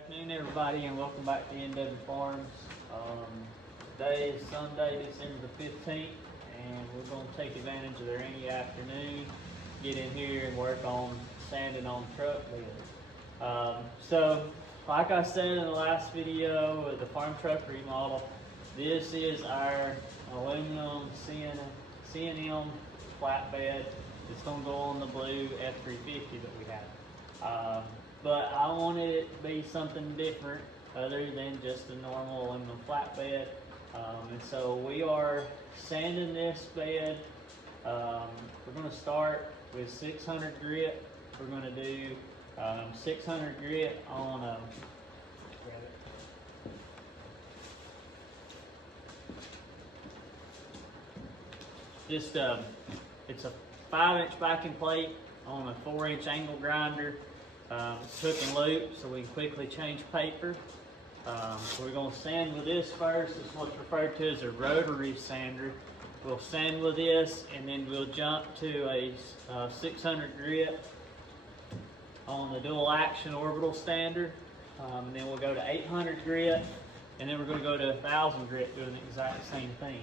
Afternoon, everybody, and welcome back to NW Farms. Today is Sunday, December the 15th, and we're going to take advantage of the rainy afternoon, get in here and work on sanding on truck bed. So, like I said in the last video of the farm truck remodel, this is our aluminum C&M flatbed. It's going to go on the blue F350 that we have. But I wanted it to be something different other than just a normal aluminum flatbed. And so we are sanding this bed. We're going to start with 600 grit. We're going to do 600 grit on it's a 5-inch backing plate on a 4-inch angle grinder. It's hook and loop, so we can quickly change paper. So we're going to sand with this first. It's what's referred to as a rotary sander. We'll sand with this, and then we'll jump to a 600 grit on the dual action orbital sander. And then we'll go to 800 grit, and then we're going to go to 1000 grit doing the exact same thing.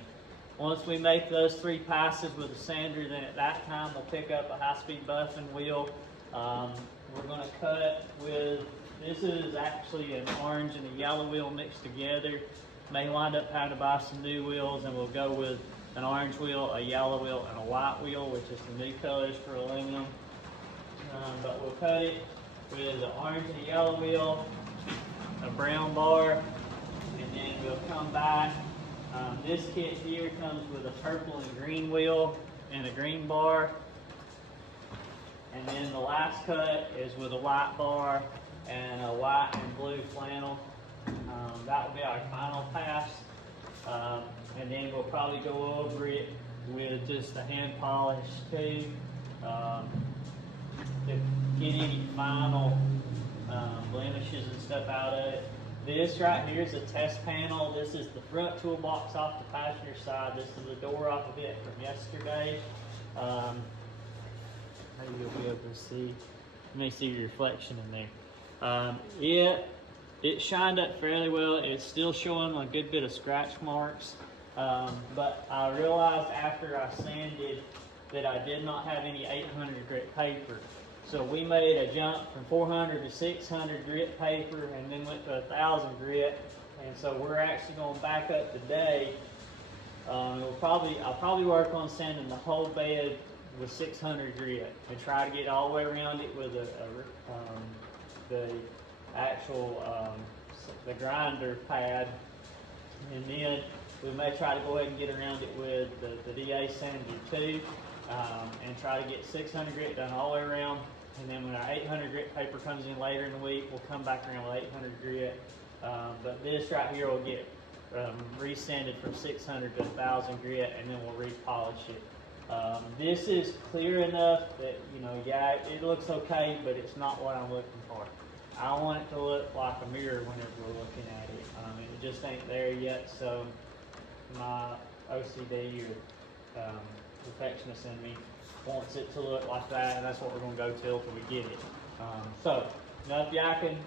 Once we make those 3 passes with the sander, then at that time we'll pick up a high-speed buffing wheel. We're going to cut with, this is actually an orange and a yellow wheel mixed together. May wind up having to buy some new wheels, and we'll go with an orange wheel, a yellow wheel, and a white wheel, which is the new colors for aluminum. But we'll cut it with an orange and a yellow wheel, a brown bar, and then we'll come back. This kit here comes with a purple and green wheel and a green bar. And then the last cut is with a white bar and a white and blue flannel. That will be our final pass. And then we'll probably go over it with just a hand polish too. To get any final blemishes and stuff out of it. This right here is a test panel. This is the front toolbox off the passenger side. This is the door off of it from yesterday. Maybe you'll be able to see. You may see your reflection in there. It shined up fairly well. It's still showing a good bit of scratch marks. But I realized after I sanded that I did not have any 800 grit paper. So we made a jump from 400 to 600 grit paper and then went to 1000 grit. And so we're actually going back up today. I'll probably work on sanding the whole bed with 600 grit and try to get all the way around it with the actual the grinder pad, and then we may try to go ahead and get around it with the DA sander too, and try to get 600 grit done all the way around. And then when our 800 grit paper comes in later in the week, we'll come back around with 800 grit. But this right here will get resanded from 600 to 1000 grit, and then we'll repolish it. This is clear enough that, yeah, it looks okay, but it's not what I'm looking for. I want it to look like a mirror whenever we're looking at it. It just ain't there yet, so my OCD or perfectionist in me wants it to look like that, and that's what we're going to go till we get it. So, enough yakking.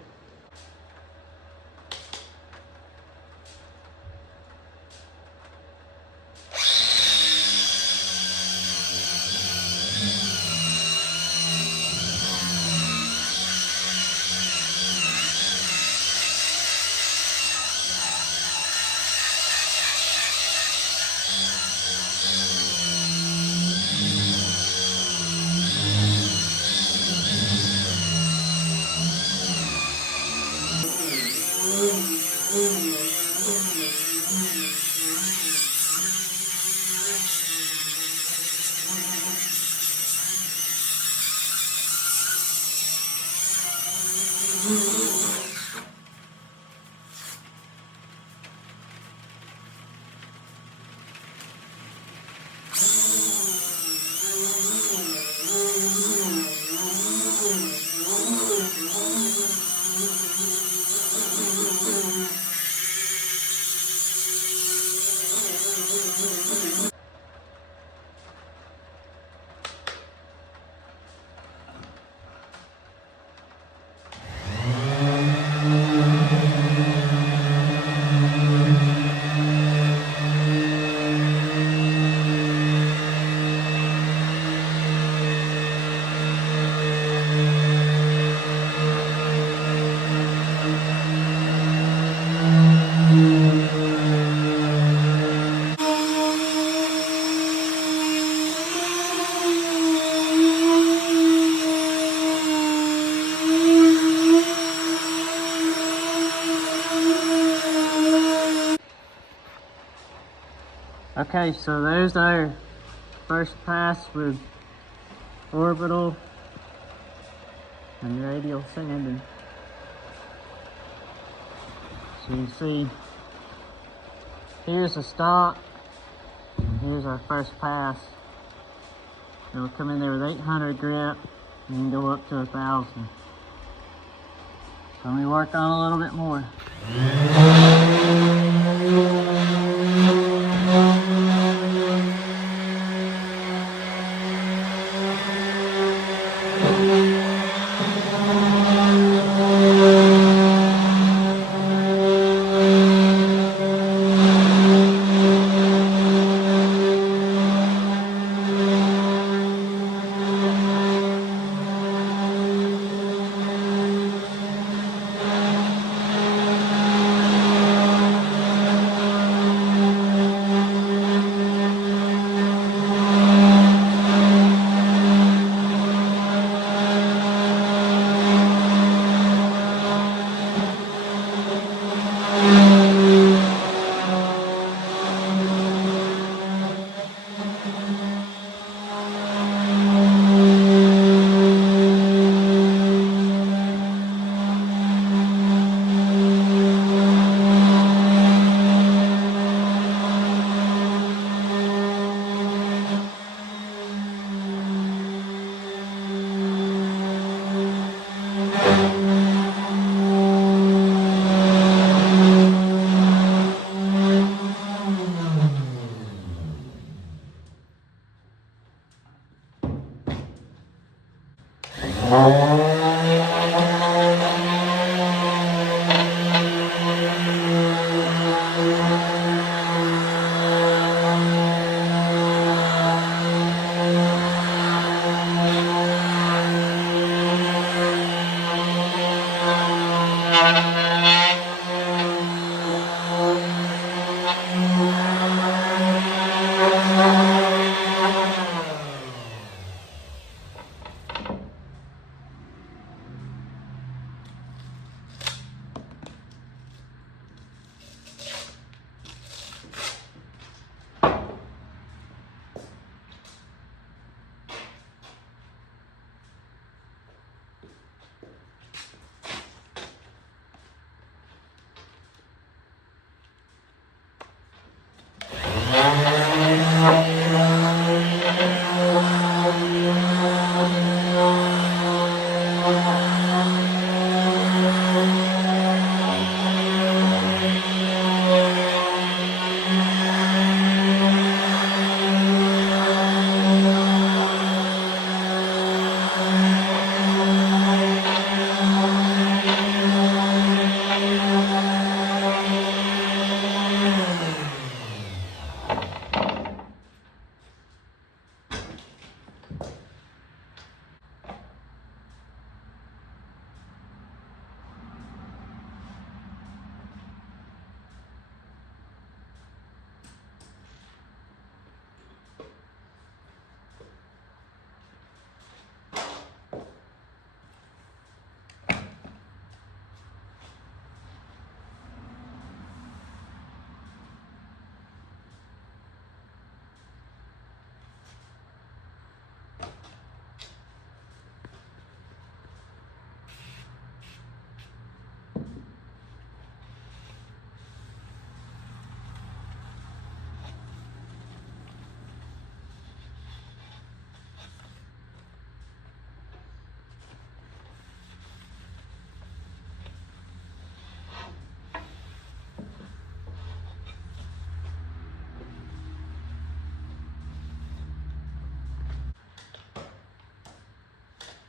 Okay, so there's our first pass with orbital and radial sanding. So you can see, here's the stock, and here's our first pass. It'll come in there with 800 grip, and then go up to 1,000. So let me work on a little bit more.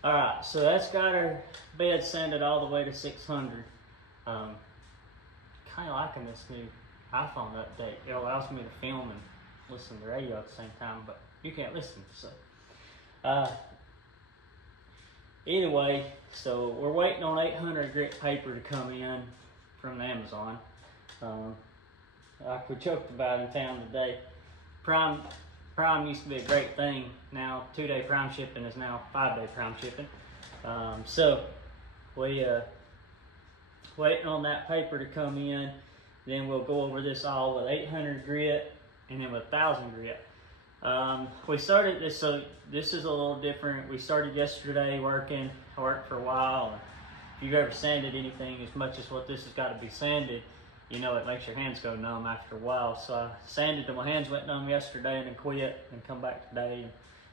All right, so that's got our bed sanded all the way to 600. Kind of liking this new iPhone update. It allows me to film and listen to the radio at the same time, but you can't listen. So, anyway, so we're waiting on 800 grit paper to come in from Amazon. Like we joked about in town today, Prime used to be a great thing. Now 2-day Prime shipping is now 5-day Prime shipping. So we waiting on that paper to come in. Then we'll go over this all with 800 grit and then with 1,000 grit. We started this, so this is a little different. We started yesterday working. I worked for a while. And if you've ever sanded anything as much as what this has got to be sanded, you know it makes your hands go numb after a while. So I sanded till my hands went numb yesterday and then quit and come back today.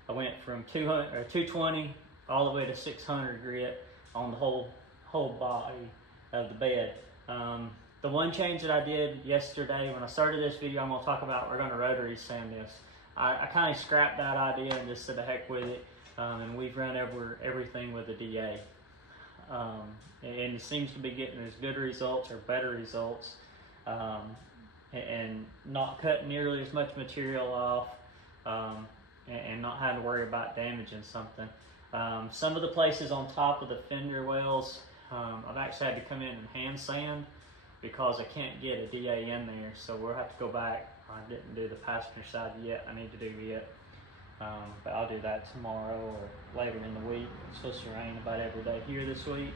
I went from 220 all the way to 600 grit on the whole body of the bed. The one change that I did yesterday, when I started this video, I'm going to talk about, we're going to rotary sand this. I kind of scrapped that idea and just said the heck with it, and we've run over everything with a DA. And it seems to be getting as good results or better results, and not cutting nearly as much material off, and not having to worry about damaging something. Some of the places on top of the fender wells, I've actually had to come in and hand sand because I can't get a DA in there, so we'll have to go back. I didn't do the passenger side yet, I need to do it. But I'll do that tomorrow or later in the week. It's supposed to rain about every day here this week.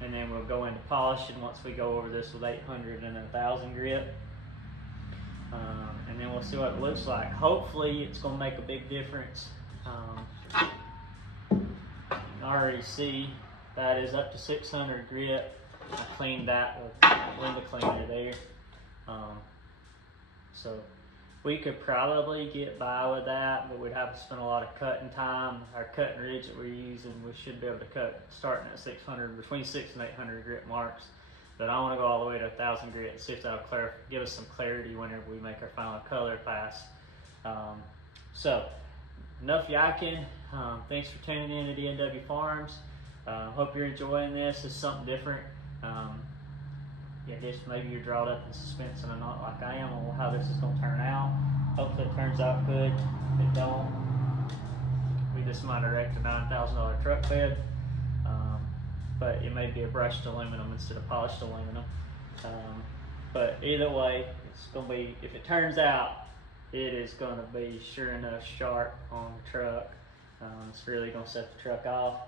And then we'll go into polishing once we go over this with 800 and 1,000 grit. And then we'll see what it looks like. Hopefully it's going to make a big difference. You can already see that is up to 600 grit. I cleaned that with window cleaner there. So we could probably get by with that, but we'd have to spend a lot of cutting time. Our cutting ridge that we're using, we should be able to cut starting at 600, between 600 and 800 grit marks. But I want to go all the way to 1,000 grit and see if that'll give us some clarity whenever we make our final color pass. So enough yakking. Thanks for tuning in to DNW Farms. Hope you're enjoying this. It's something different. Yeah, I guess maybe you're drawn up in suspense and not like I am on how this is going to turn out. Hopefully it turns out good. If it don't, we just might have wrecked a $9,000 truck bed. But it may be a brushed aluminum instead of polished aluminum. But either way, it's going to be, if it turns out, it is going to be sure enough sharp on the truck. It's really going to set the truck off.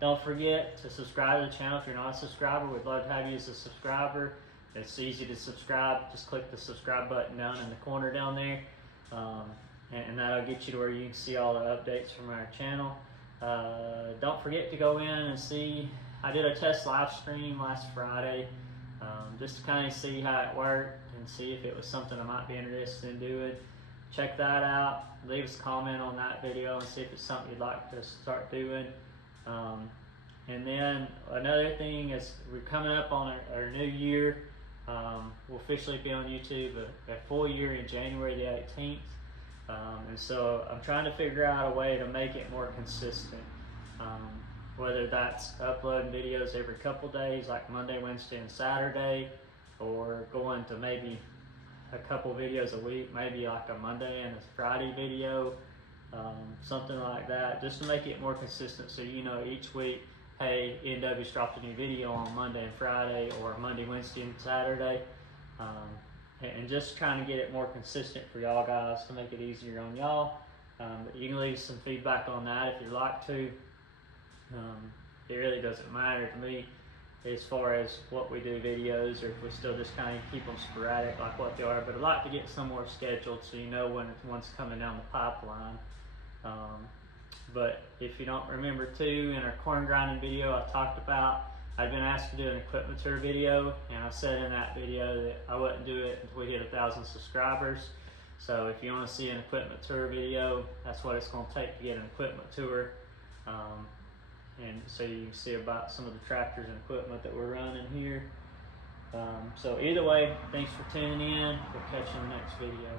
Don't forget to subscribe to the channel if you're not a subscriber. We'd love to have you as a subscriber. It's easy to subscribe. Just click the subscribe button down in the corner down there, and that'll get you to where you can see all the updates from our channel. Don't forget to go in and see. I did a test live stream last Friday, just to kind of see how it worked and see if it was something I might be interested in doing. Check that out. Leave us a comment on that video and see if it's something you'd like to start doing. And then another thing is we're coming up on our new year. We'll officially be on YouTube a full year in January the 18th. And so I'm trying to figure out a way to make it more consistent. Whether that's uploading videos every couple days, like Monday, Wednesday, and Saturday, or going to maybe a couple videos a week, maybe like a Monday and a Friday video. Something like that, just to make it more consistent, so you know each week, hey, NW's dropped a new video on Monday and Friday, or Monday, Wednesday, and Saturday, and just trying to get it more consistent for y'all guys to make it easier on y'all. But you can leave some feedback on that if you'd like to. It really doesn't matter to me as far as what we do videos, or if we still just kind of keep them sporadic like what they are, but I'd like to get some more scheduled so you know when one's coming down the pipeline. But if you don't remember too, in our corn grinding video I talked about, I'd been asked to do an equipment tour video, and I said in that video that I wouldn't do it until we hit 1,000 subscribers. So if you want to see an equipment tour video, that's what it's going to take to get an equipment tour. And so you can see about some of the tractors and equipment that we're running here. So either way, thanks for tuning in. We'll catch you in the next video.